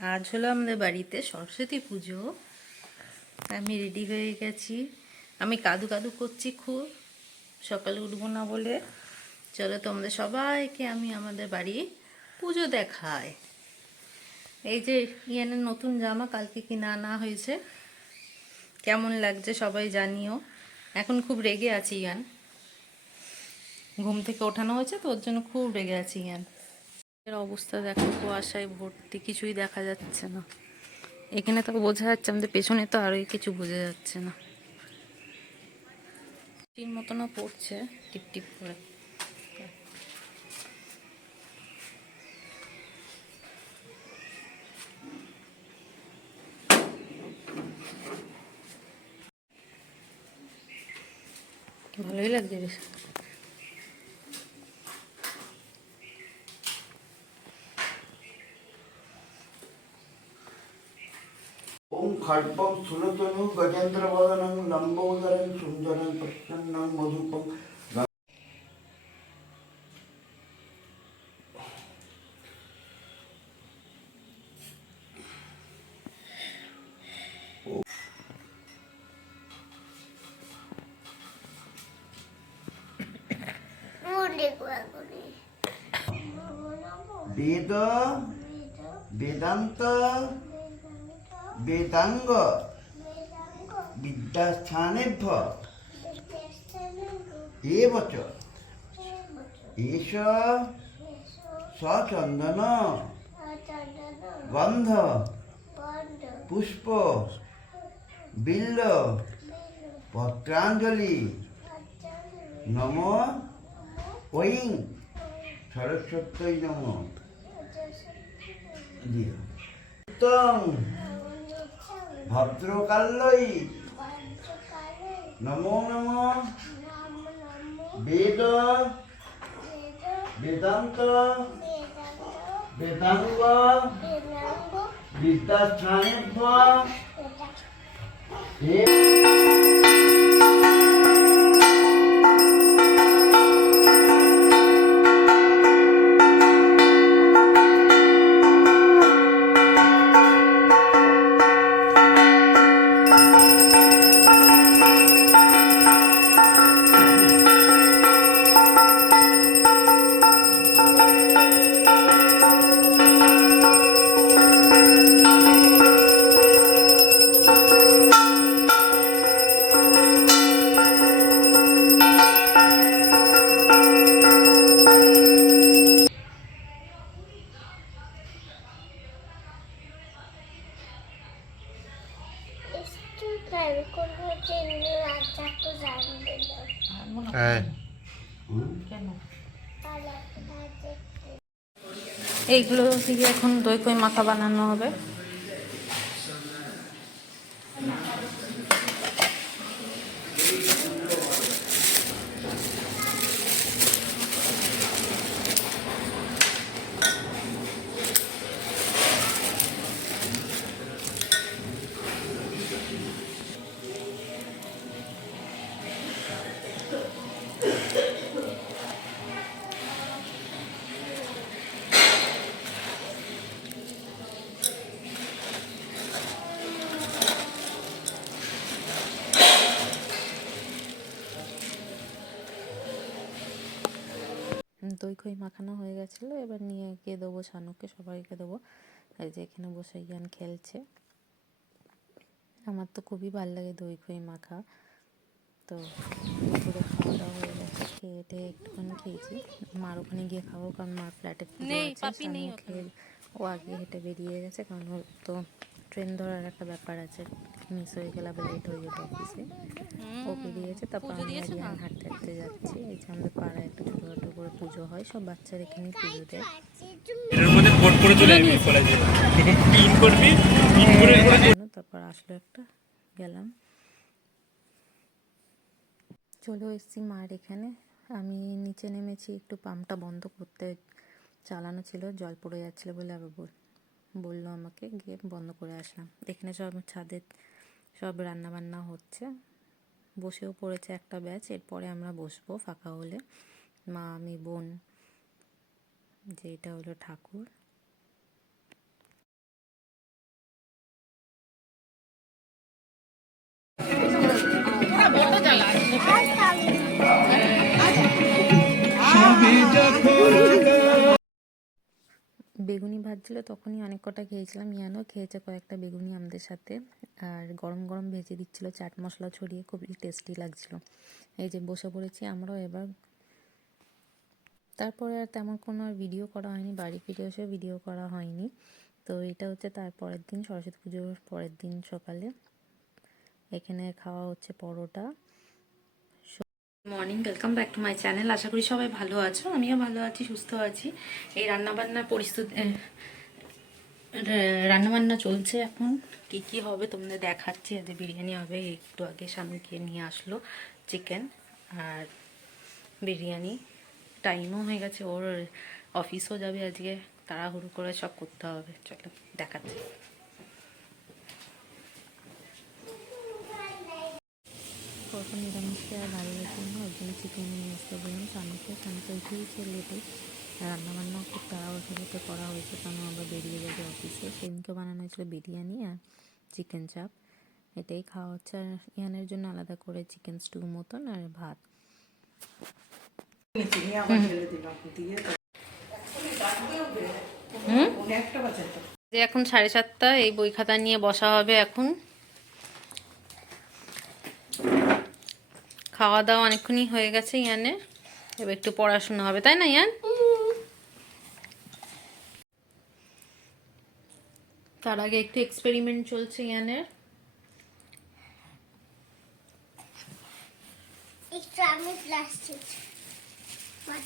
আজ হলো আমাদের বাড়িতে সরস্বতী পুজো। আমি রেডি হয়ে গেছি। আমি কাদু কাদু করছি খুব, সকালে উঠবো না বলে। চলো তোমাদের সবাইকে আমি আমাদের বাড়ি পুজো দেখাই। এই যে ইয়ানের নতুন জামা কালকে কিনে আনা হয়েছে, কেমন লাগছে সবাই জানিও। এখন খুব রেগে আছি ইয়ান, ঘুম থেকে ওঠানো হয়েছে তো ওর জন্য খুব রেগে আছি ইয়ান। এর অবস্থা দেখো, কুয়াশায় ভর্তি, কিছুই দেখা যাচ্ছে না। এখানে তো বোঝা যাচ্ছে, আমাদের পেছনে তো আরোই কিছু বোঝা যাচ্ছে না। টির মতনও পড়ছে টিপ টিপ করে। ভালোই লাগছে বেশ। ओम खड्गं सुरतनु गजेन्द्रवदनं लम्बोदरं सुन्दरं प्रसन्नं मधुपं वेद वेदांत वेदांग विद्यास्थानेभ्य एव च एष सचन्दन गन्ध पुष्प बिल्ल पत्राञ्जलि नमो ओं सरस्वत्यै नमः भद्रकाल्यै नमो नमः वेद वेदांत वेदांग विद्यास्थानेभ्य এইগুলো থেকে এখন দই কই মাখা বানানো হবে। দই খই মাখানো হয়ে গেছিলো, এবার নিয়ে গিয়ে দেবো শানুকে, সবাইকে দেবো। এই যে এখানে বসে ইয়ান খেলছে। আমার তো খুবই ভালো লাগে দই খই মাখা। তো দুপুরে খাওয়া দাওয়া হয়ে গেছে, খেয়ে টেয়ে একটুখানি খেয়েছি। মার ওখানে গিয়ে খাবো, কারণ মার ফ্ল্যাটে পুজো আছে। শানু খেয়ে ও আগে হেঁটে বেরিয়ে গেছে, কারণ ওর তো ট্রেন ধরার একটা ব্যাপার আছে, মিস হয়ে গেলে আবার লেট হয়ে যেত অফিসে। ও বেরিয়েছে, তারপর আমি আর ইয়ান হাঁটতে হাঁটতে যাচ্ছি। এই যে আমাদের পাড়ায় একটা ছোটোখাটো করে পুজো হয়, সব বাচ্চারা এখানেই পুজো দেয়। তারপর আসলো একটা, গেলাম, চলে এসেছি মার এখানে। আমি নিচে নেমেছি, একটু পাম্পটা বন্ধ করতে, চালানো ছিল, জল পড়ে যাচ্ছিলো বলে আবার বললো আমাকে, গিয়ে বন্ধ করে আসলাম। এখানে সব ছাদে সব রান্না বান্না হচ্ছে, বসেও পড়েছে একটা ব্যাচ। এরপরে আমরা বসবো ফাঁকা হলে, মা আমি বোন। যে এটা হলো ঠাকুর। বেগুনি ভাজছিল তখনই অনেক কটা খেয়েছিলাম, ইয়ানও খেয়েছে কয়েকটা বেগুনি আমাদের সাথে। আর গরম গরম ভেজে দিচ্ছিল চাট মশলা ছড়িয়ে, খুবই টেস্টি লাগছিল। এই যে বসে পড়েছি আমরাও এবার। তারপরে আর তেমন কোনো আর ভিডিও করা হয়নি, বাড়ি ফিরে এসে ভিডিও করা হয়নি। তো এটা হচ্ছে তার পরের দিন, সরস্বতী পুজোর পরের দিন সকালে। এখানে খাওয়া হচ্ছে paratha. Morning, welcome back to my channel. আশা করি সবাই ভালো আছো, আমিও ভালো আছি, সুস্থ আছি। এই রান্নাবান্নার পরিস্থিতি, রান্নাবান্না চলছে এখন। কি কি হবে তোমাদের দেখাচ্ছি। আজকে বিরিয়ানি হবে, একটু আগে স্বামীকে নিয়ে আসলো চিকেন আর বিরিয়ানি। টাইমও হয়ে গেছে, ওর অফিসও যাবে আজকে, তাড়াহুড়ো করে সব করতে হবে। চলো দেখাচ্ছি। কখন নিরামিষকে আর ভালো লাগছে না, ওর জন্য চিকেন নিয়ে আসতে বললাম স্বামীকে। স্বামীকে উঠিয়েছে লেটে, রান্নাবান্নাও খুব তাড়াহুড়োতে করা হয়েছে, কারণ আমরা বেরিয়ে যাবে অফিসে। সেদিনকে বানানো হয়েছিল বিরিয়ানি আর চিকেন চাপ, এটাই খাওয়া হচ্ছে। আর ইয়ানের জন্য আলাদা করে চিকেন স্টু মতন আর ভাত। যে এখন 7:30, এই বই খাতা নিয়ে বসা হবে এখন। খাওয়া দাওয়া অনেকক্ষণই হয়ে গেছে ইয়ানের, এবার একটু পড়াশোনা হবে, তাই না ইয়ান? তার আগে একটু এক্সপেরিমেন্ট চলছে ইয়ানের। Extra mit Plastik.